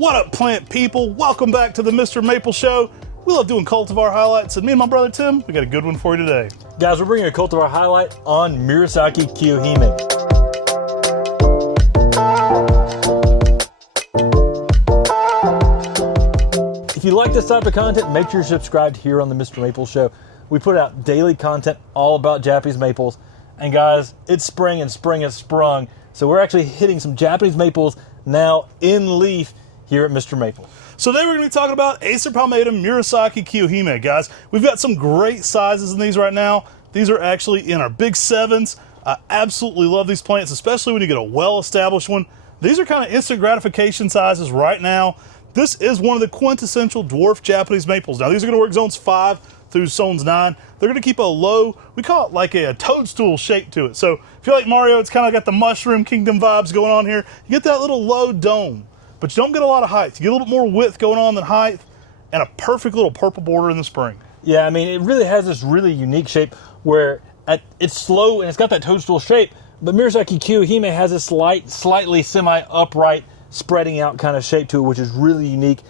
What up, plant people? Welcome back to the MrMaple Show. We love doing cultivar highlights, and me and my brother Tim, we got a good one for you today. Guys, we're bringing a cultivar highlight on Murasaki kiyohime. If you like this type of content, make sure you're subscribed here on the MrMaple Show. We put out daily content all about Japanese maples. And guys, it's spring and spring has sprung. So we're actually hitting some Japanese maples now in leaf here at MrMaple. So today we're going to be talking about Acer Palmatum Murasaki kiyohime, guys. We've got some great sizes in these right now. These are actually in our big 7s. I absolutely love these plants, especially when you get a well-established one. These are kind of instant gratification sizes right now. This is one of the quintessential dwarf Japanese maples. Now, these are going to work zones 5 through zones 9. They're going to keep a low, we call it like a toadstool shape to it. So if you like Mario, it's kind of got the Mushroom Kingdom vibes going on here. You get that little low dome, but you don't get a lot of height. You get a little bit more width going on than height, and a perfect little purple border in the spring. Yeah, I mean, it really has this really unique shape where it's slow and it's got that toadstool shape, but Murasaki kiyohime has this slightly semi-upright, spreading out kind of shape to it, which is really unique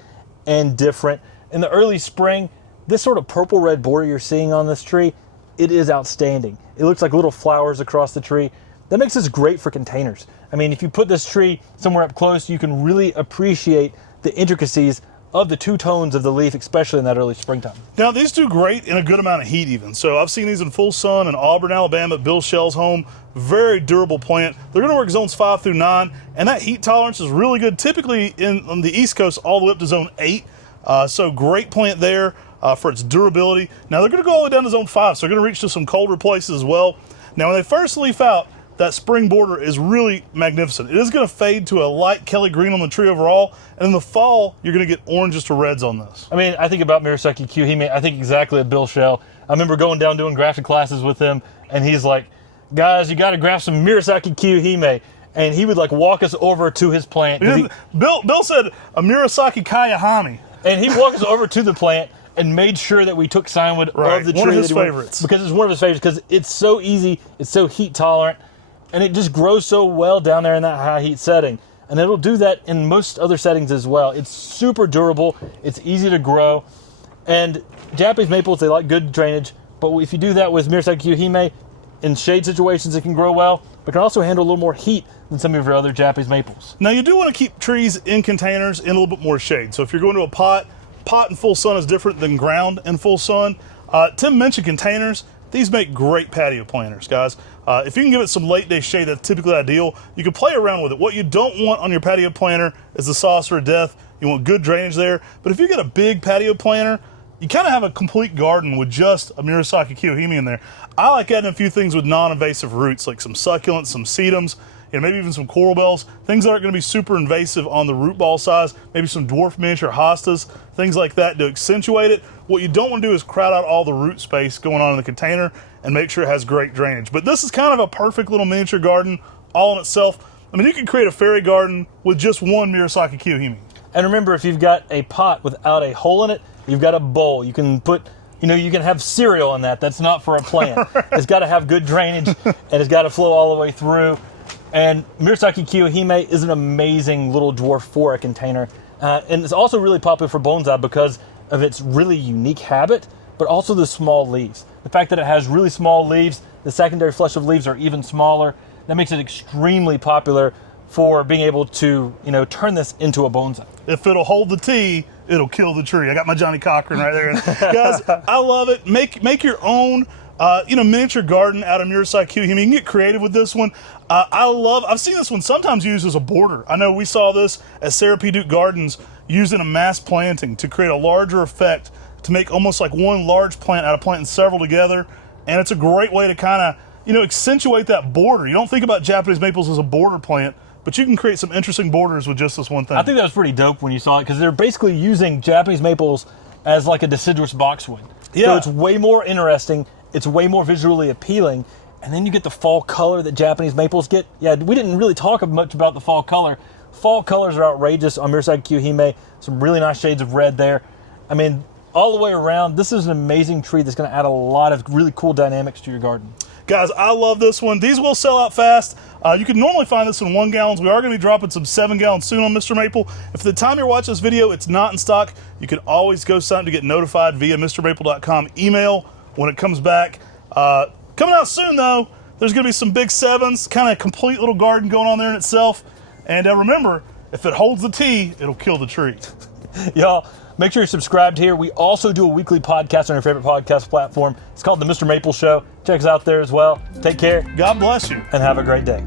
and different. In the early spring, this sort of purple-red border you're seeing on this tree, it is outstanding. It looks like little flowers across the tree. That makes this great for containers. I mean, if you put this tree somewhere up close, you can really appreciate the intricacies of the two tones of the leaf, especially in that early springtime. Now, these do great in a good amount of heat even. So I've seen these in full sun in Auburn, Alabama at Bill Shell's home. Very durable plant. They're going to work zones 5 through 9, and that heat tolerance is really good, typically on the East Coast all the way up to zone 8. So great plant there for its durability. Now, they're going to go all the way down to zone 5, so they're going to reach to some colder places as well. Now, when they first leaf out, that spring border is really magnificent. It is going to fade to a light Kelly green on the tree overall, and in the fall, you're going to get oranges to reds on this. I mean, I think about Murasaki kiyohime, I think exactly of Bill Shell. I remember going down doing grafting classes with him, and he's like, guys, you got to graft some Murasaki kiyohime. And he would like walk us over to his plant. Bill said a Murasaki kiyohime. And he'd walk us over to the plant and made sure that we took signwood of the tree. One of his favorites. Because it's one of his favorites, because it's so easy, it's so heat tolerant, and it just grows so well down there in that high heat setting. And it'll do that in most other settings as well. It's super durable, it's easy to grow, and Japanese maples, they like good drainage, but if you do that with Murasaki kiyohime, in shade situations it can grow well, but can also handle a little more heat than some of your other Japanese maples. Now, you do want to keep trees in containers in a little bit more shade. So if you're going to a pot in full sun is different than ground in full sun. Tim mentioned containers. These make great patio planters, guys. If you can give it some late day shade, that's typically ideal. You can play around with it. What you don't want on your patio planter is the saucer of death. You want good drainage there. But if you get a big patio planter, you kind of have a complete garden with just a Murasaki kiyohime in there. I like adding a few things with non-invasive roots, like some succulents, some sedums, and maybe even some coral bells, things that aren't going to be super invasive on the root ball size, maybe some dwarf miniature hostas, things like that to accentuate it. What you don't want to do is crowd out all the root space going on in the container and make sure it has great drainage. But this is kind of a perfect little miniature garden all in itself. I mean, you can create a fairy garden with just one Murasaki kiyohime. And remember, if you've got a pot without a hole in it, you've got a bowl. You can put, you can have cereal in that. That's not for a plant. Right. It's got to have good drainage, and it's got to flow all the way through. And Murasaki kiyohime is an amazing little dwarf for a container. And it's also really popular for bonsai because of its really unique habit, but also the small leaves. The fact that it has really small leaves, the secondary flush of leaves are even smaller. That makes it extremely popular for being able to, turn this into a bonsai. If it'll hold the tea, it'll kill the tree. I got my Johnny Cochran right there. Guys, I love it. Make your own miniature garden out of Murasaki kiyohime. You can get creative with this one. I've seen this one sometimes used as a border. I know we saw this at Sarah P. Duke Gardens using a mass planting to create a larger effect, to make almost like one large plant out of planting several together. And it's a great way to kind of, accentuate that border. You don't think about Japanese maples as a border plant, but you can create some interesting borders with just this one thing. I think that was pretty dope when you saw it, because they're basically using Japanese maples as like a deciduous boxwood. Yeah. So it's way more interesting, it's way more visually appealing, and then you get the fall color that Japanese maples get. Yeah, we didn't really talk much about the fall color. Fall colors are outrageous on Murasaki kiyohime. Some really nice shades of red there. I mean, all the way around, this is an amazing tree that's going to add a lot of really cool dynamics to your garden. Guys, I love this one. These will sell out fast. You can normally find this in 1 gallons. We are going to be dropping some 7 gallons soon on Mr. Maple. If the time you're watching this video, it's not in stock, you can always go sign up to get notified via MrMaple.com email when it comes back. Coming out soon, though, there's going to be some big 7s, kind of a complete little garden going on there in itself. And remember, if it holds the tea, it'll kill the tree. Y'all, make sure you're subscribed here. We also do a weekly podcast on your favorite podcast platform. It's called the Mr. Maple Show. Check us out there as well. Take care. God bless you. And have a great day.